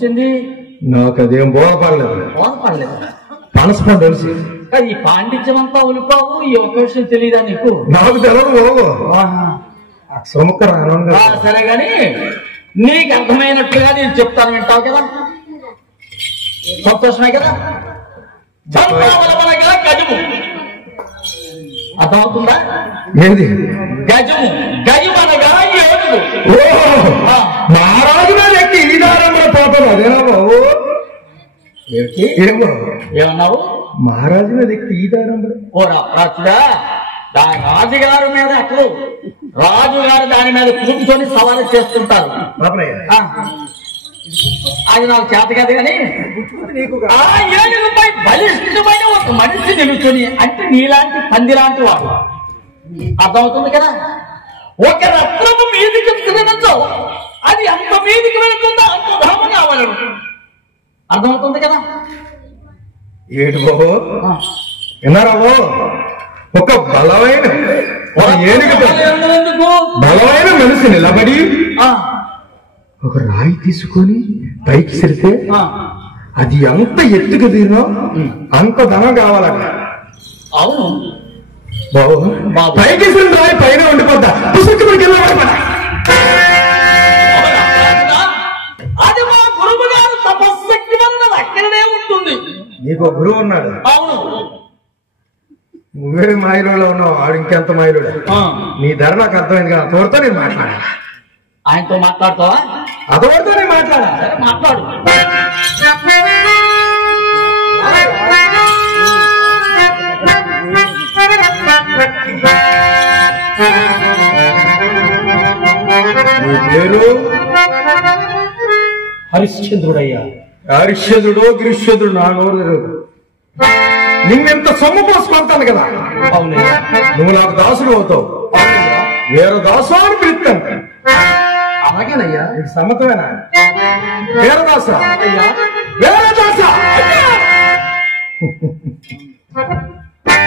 వచ్చింది? నాకు అదేం బోధపడలేదు. బోధపడలేదు? పనసపండు తెలిసి ఈ పాండిత్యం అంతా ఉలిపావు, ఈ ఒక్క విషయం తెలియదా నీకు? నాకు తెలియదు బాబు. అక్షరముక్క రాను. సరే గాని నీకు అర్థమైనట్లుగా నేను చెప్తాను, వింటావు కదా? సంతోషమే కదా? గజము అర్థమవుతుందా? ఏది గజము? గజం అనగా ఏనుగు. మహారాజు గారు ఎక్కి ఈ దారంలో పోతాడు అదేనా బాబు? ఏమన్నావు? మహారాజు మీద ఎక్కి ఈ దారంలో? ఓ రాజుడా, రాజుగారి మీద ఎక్కడు, రాజుగారు దాని మీద కూర్చొని సవాలు చేస్తుంటారు. అది నాకు చేత కాదు కానీ ఆ ఏనుగుపై బలిష్టమైన ఒక మనిషి నిలుచుని, అంటే నీలాంటి పంది లాంటి వాడు. అర్థమవుతుంది కదా? ఒక రత్నము మీదికి తినచ్చో అది అంత మీదికి వెళుతుందో అంత ధామ కావాలను. అర్థమవుతుంది కదా? ఏడు బాబు విన్నారా బాబు? ఒక బలమైన ఏనుగు బలమైన మనిషి నిలబడి ఒక రాయి తీసుకొని పైకి సిరితే అది ఎంత ఎత్తుకు దిగినో అంత ధనం కావాలట. అవును బాబు, పైకి సిరిన రాయి పైన ఉండిపోద్దా? అది మా గురువు గారు తపశక్తి వల్ల అక్కడనే ఉంటుంది. నీకు గురువు ఉన్నాడు. అవును. నువ్వే మాయలో ఉన్నావు, ఆడు ఇంకెంత మాయలు. నీ ధర నాకు అర్థమైంది కదా, తోడుతో నేను మాట్లాడాలి. ఆయనతో మాట్లాడుతావా? అదోడితో నేను మాట్లాడాలి. సరే మాట్లాడు. నీ పేరు? హరిశ్చంద్రుడయ్యా. హరిశ్చంద్రుడు గిరిశ్చంద్రుడు నా నోరు తెలియదు. నిన్నెంత సొమ్ము పోసుకుంటాను కదా. అవునయ్యా. నువ్వు నాకు దాసుడు అవుతావు. వేరే దాసు అని పిలుస్తాను. అలాగేనయ్యా. నీకు సమ్మతమేనా? వేరే దాస అయ్యా. వేరే దాస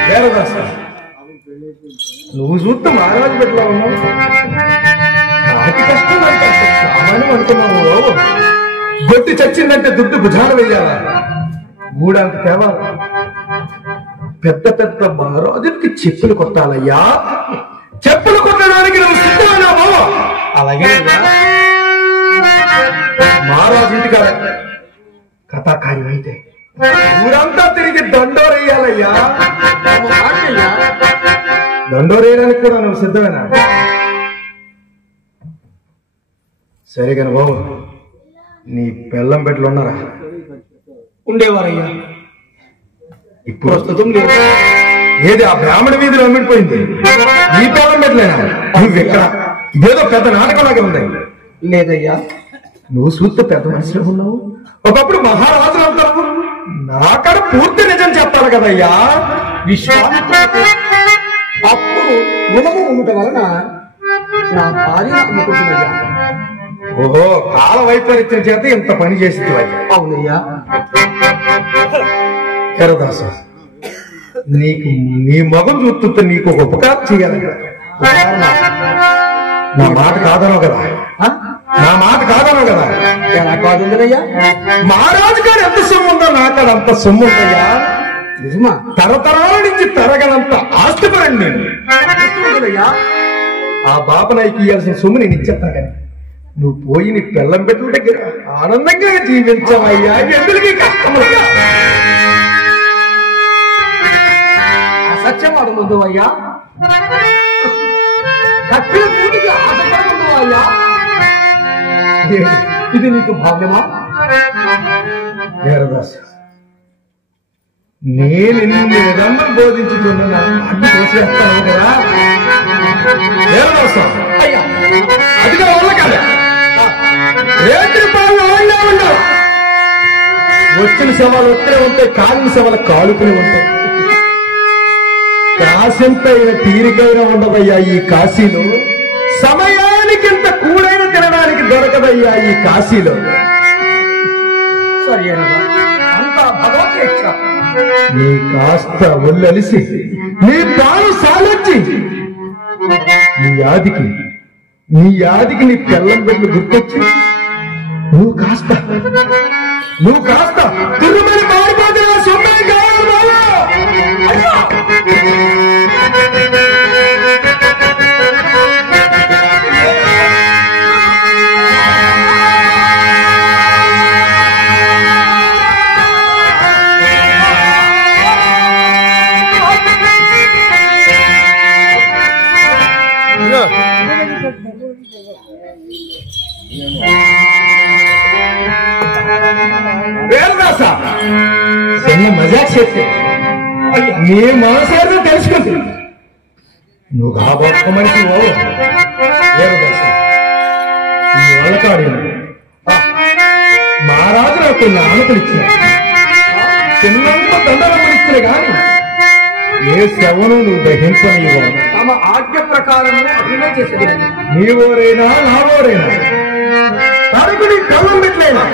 వేరే దాస నువ్వు చూస్తే మహారాజు పెట్టలా ఉన్నావు. కాటి కష్టం అంటే సామాన్యం అనుకున్నావు. గొట్టి చచ్చిందంటే దుడ్డు భుజాన వేయాలా, గూడానికి తేవాలి. పెద్ద పెద్ద మహారాజుకి చెప్పులు కొట్టాలయ్యా. చెప్పులు కొట్టడానికి నువ్వు సిద్ధమైనావు. అలాగే మహారాజు ఇంటికి కథాకార్యం అయితే ఊరంతా తిరిగి దండోరేయాలయ్యా. దండోరేయడానికి కూడా నువ్వు సిద్ధమేనా? సరే కాని బాబు, నీ బెల్లం పెట్లు ఉన్నారా? ఉండేవారయ్యా. ఇప్పుడు ప్రస్తుతం లేదు. ఏది ఆ బ్రాహ్మణ వీధిలో అమ్మిడిపోయింది. నీ బెల్లం పెట్టలేనా? నువ్వు ఎక్కడ? ఇదేదో పెద్ద నాటకంలాగే ఉంది. లేదయ్యా. నువ్వు చూస్తే పెద్ద మనిషిలో ఉన్నావు. ఒకప్పుడు మహారాజులు అంటారు. నాకడ పూర్తి నిజం చెప్పాలి కదయ్యా. విశ్వామిత్రుడు అప్పుడు రుణము ఉండటం వలన నా భార్య అమ్ముకుంటుందయ్యా. ఓహో, కాల వైపరీత్యం చేత ఇంత పని చేసింది. అవునయ్యా. హరదాసు, నీకు నీ మగం చూస్తుంటే నీకు ఒక ఉపకారం చేయాలి. నా మాట కాదనో కదా? నా మాట కాదనో కదా? ఎలా కాదుందయ్యా? మహారాజు గారు ఎంత సొమ్ము ఉందో నాకాడ అంత సొమ్ము ఉందయ్యా. నిజమా? తరతరాల నుంచి తరగనంత ఆస్తిపరండి. ఆ బాపనాయికి ఇవ్వాల్సిన సొమ్ము నేను ఇచ్చేస్తాను కానీ నువ్వు పోయి నీ బెల్లం పెట్టు దగ్గర ఆనందంగా జీవించవయ్యా. ఎందుకు కష్టమయ్యా? అసత్యవాడు ముందు అయ్యా. కట్టిన పూటికి ఆశపడుతుందో అయ్యా. ఇది నీకు భాగ్యమా? వీరదాసు, నేను ఇన్ని విధంగా బోధించుతున్నా అడ్డు చేసేస్తాను కదా. వీరదాసు అయ్యా, అదిగా వాళ్ళ కదా రేత్రి పాలు వాళ్ళే ఉండవు. వచ్చిన శవాలు వస్తూనే ఉంటాయి, కాలిన శవాలు కాలుకుని ఉంటాయి. కాసింతైన తీరికైన ఉండదయ్యా ఈ కాశీలో. సమయానికి ఇంత కూడైన తినడానికి దొరకదయ్యా ఈ కాశీలో. సరేనదా? అంతా భగవద్గీత. నీ కాస్త ఒళ్ళలిసి నీ పాలు సాలొచ్చి నీ యాదికి నీ బెల్లం బిడ్డలు గుర్తొచ్చి నువ్వు కాస్త తిరుమల మారిపోతే సొమ్మే కావాలి బాబు. అయ్యో చిన్న మజాక్ చేస్తే నీ మనసేదో తెలుసుకుంది. నువ్వు కాబోక్క మనిషి లేదు దర్శ నీ వల్ల కాడు. మహారాజు నాకు కొన్ని ఆనతలు ఇచ్చిన చిన్నంత దండలు ఇస్తే గాని ఏ శవను నువ్వు దహించని తమ ఆజ్ఞ ప్రకారం అభినయ చేసేది. నీ ఓరైనా నా ఓరైనా తనకు నీ కళ్ళం పెట్టలేనా